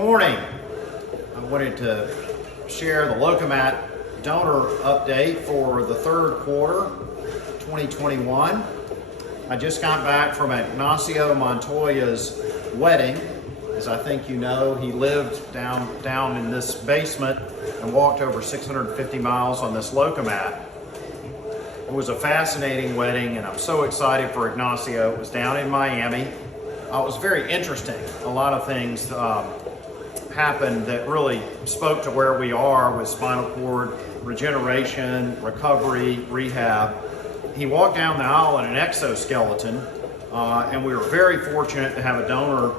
morning. I wanted to share the Lokomat donor update for the third quarter 2021. I just got back from Ignacio Montoya's wedding. As I think you know, he lived down in this basement and walked over 650 miles on this Lokomat. It was a fascinating wedding, and I'm so excited for Ignacio. It was down in Miami. It was very interesting. A lot of things happened that really spoke to where we are with spinal cord regeneration, recovery, rehab. He walked down the aisle in an exoskeleton, and we were very fortunate to have a donor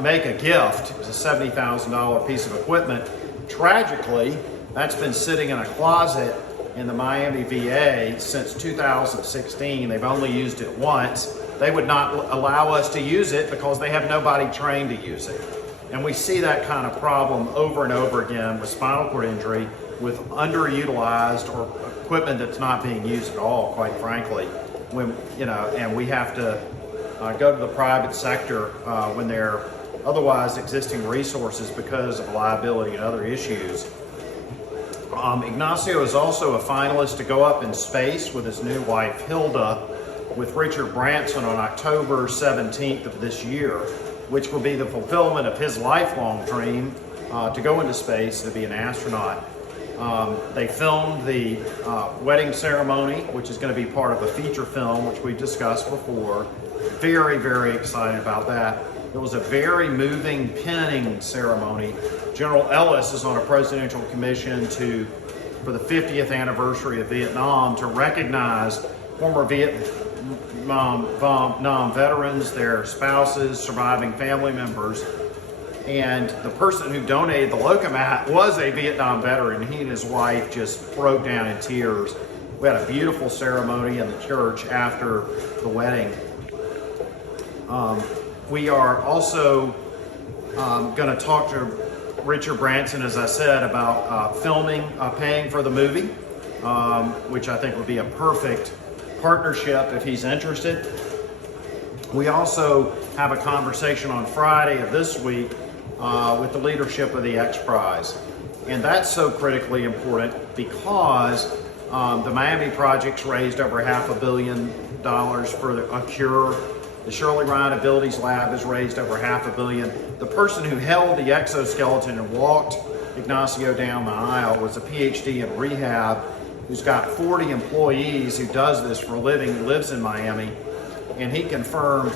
make a gift. It was a $70,000 piece of equipment. Tragically, that's been sitting in a closet in the Miami VA since 2016. They've only used it once. They would not allow us to use it because they have nobody trained to use it. And we see that kind of problem over and over again with spinal cord injury, with underutilized or equipment that's not being used at all, quite frankly. And we have to go to the private sector when there are otherwise existing resources because of liability and other issues. Ignacio is also a finalist to go up in space with his new wife Hilda with Richard Branson on October 17th of this year, which will be the fulfillment of his lifelong dream to go into space, to be an astronaut. They filmed the wedding ceremony, which is going to be part of a feature film, which we've discussed before. Very, very excited about that. It was a very moving pinning ceremony. General Ellis is on a presidential commission for the 50th anniversary of Vietnam to recognize former Vietnam veterans, their spouses, surviving family members. And the person who donated the Lokomat was a Vietnam veteran. He and his wife just broke down in tears. We had a beautiful ceremony in the church after the wedding. We are also going to talk to Richard Branson, as I said, about paying for the movie, which I think would be a perfect partnership if he's interested. We also have a conversation on Friday of this week with the leadership of the X Prize. And that's so critically important because the Miami project's raised over $500 million for a cure. The Shirley Ryan Abilities Lab has raised over $500 million. The person who held the exoskeleton and walked Ignacio down the aisle was a PhD in rehab who's got 40 employees, who does this for a living, who lives in Miami. And he confirmed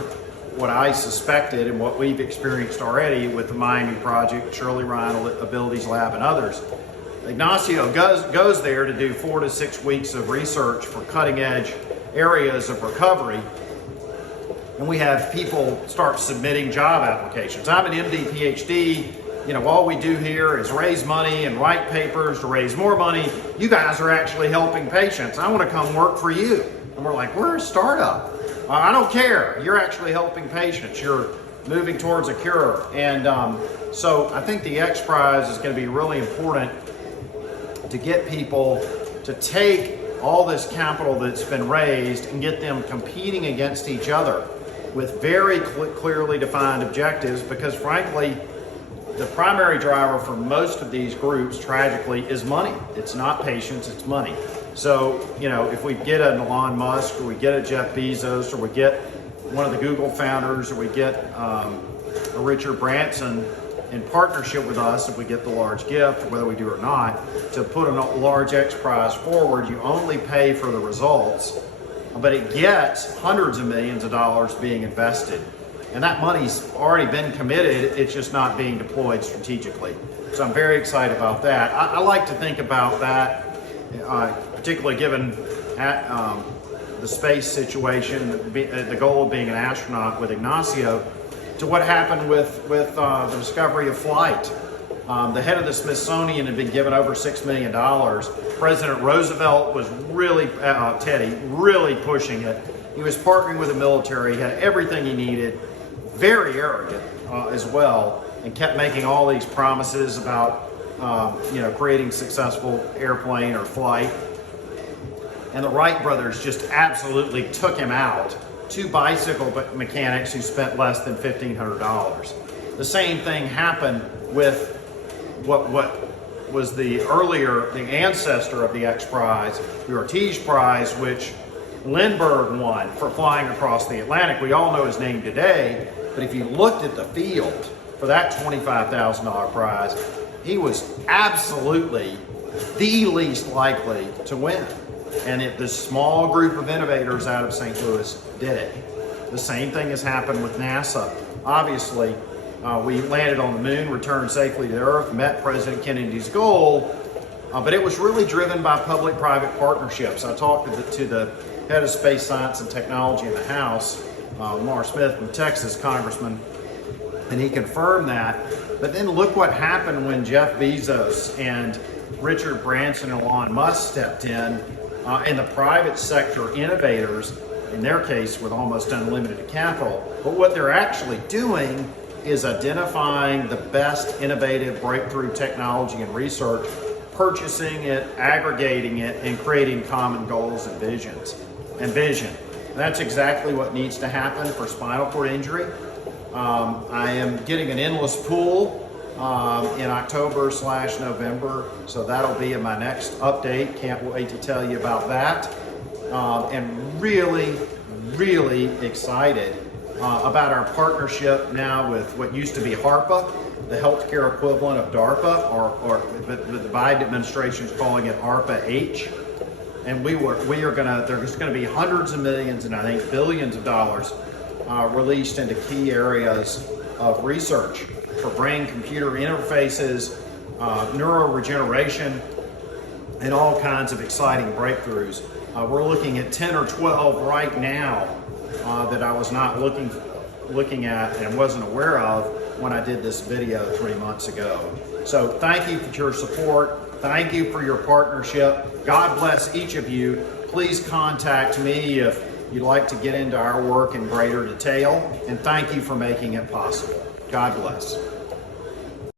what I suspected and what we've experienced already with the Miami project, Shirley Ryan Abilities Lab, and others. Ignacio goes there to do 4 to 6 weeks of research for cutting edge areas of recovery. And we have people start submitting job applications. I'm an MD, PhD. All we do here is raise money and write papers to raise more money. You guys are actually helping patients. I want to come work for you. And we're like, we're a startup. I don't care. You're actually helping patients. You're moving towards a cure. And so I think the X Prize is going to be really important to get people to take all this capital that's been raised and get them competing against each other with very clearly defined objectives, because frankly, the primary driver for most of these groups, tragically, is money. It's not patients, it's money. So, if we get an Elon Musk, or we get a Jeff Bezos, or we get one of the Google founders, or we get a Richard Branson in partnership with us, if we get the large gift, whether we do or not, to put a large X Prize forward, you only pay for the results, but it gets hundreds of millions of dollars being invested. And that money's already been committed, it's just not being deployed strategically. So I'm very excited about that. I like to think about that, particularly given the space situation, the goal of being an astronaut with Ignacio, to what happened with the discovery of flight. The head of the Smithsonian had been given over $6 million. President Roosevelt was really, Teddy, really pushing it. He was partnering with the military, he had everything he needed, very arrogant as well, and kept making all these promises about creating successful airplane or flight. And the Wright brothers just absolutely took him out. 2 bicycle mechanics who spent less than $1,500. The same thing happened with what was the ancestor of the X Prize, the Ortiz Prize, which Lindbergh won for flying across the Atlantic. We all know his name today, but if you looked at the field for that $25,000 prize, he was absolutely the least likely to win. And this small group of innovators out of St. Louis did it. The same thing has happened with NASA. Obviously, we landed on the moon, returned safely to the Earth, met President Kennedy's goal, but it was really driven by public-private partnerships. I talked to the head of space science and technology in the House, Lamar Smith from Texas, Congressman, and he confirmed that. But then look what happened when Jeff Bezos and Richard Branson and Elon Musk stepped in, and the private sector innovators, in their case with almost unlimited capital. But what they're actually doing is identifying the best innovative breakthrough technology and research, purchasing it, aggregating it, and creating common goals and vision. And that's exactly what needs to happen for spinal cord injury. I am getting an endless pool in October/November, so that'll be in my next update. Can't wait to tell you about that. And really, really excited about our partnership now with what used to be HARPA, the healthcare equivalent of DARPA, or the Biden administration is calling it ARPA-H. And there's gonna be hundreds of millions and I think billions of dollars released into key areas of research for brain-computer interfaces, neuroregeneration, and all kinds of exciting breakthroughs. We're looking at 10 or 12 right now that I was not looking at and wasn't aware of when I did this video 3 months ago. So thank you for your support. Thank you for your partnership. God bless each of you. Please contact me if you'd like to get into our work in greater detail. And thank you for making it possible. God bless.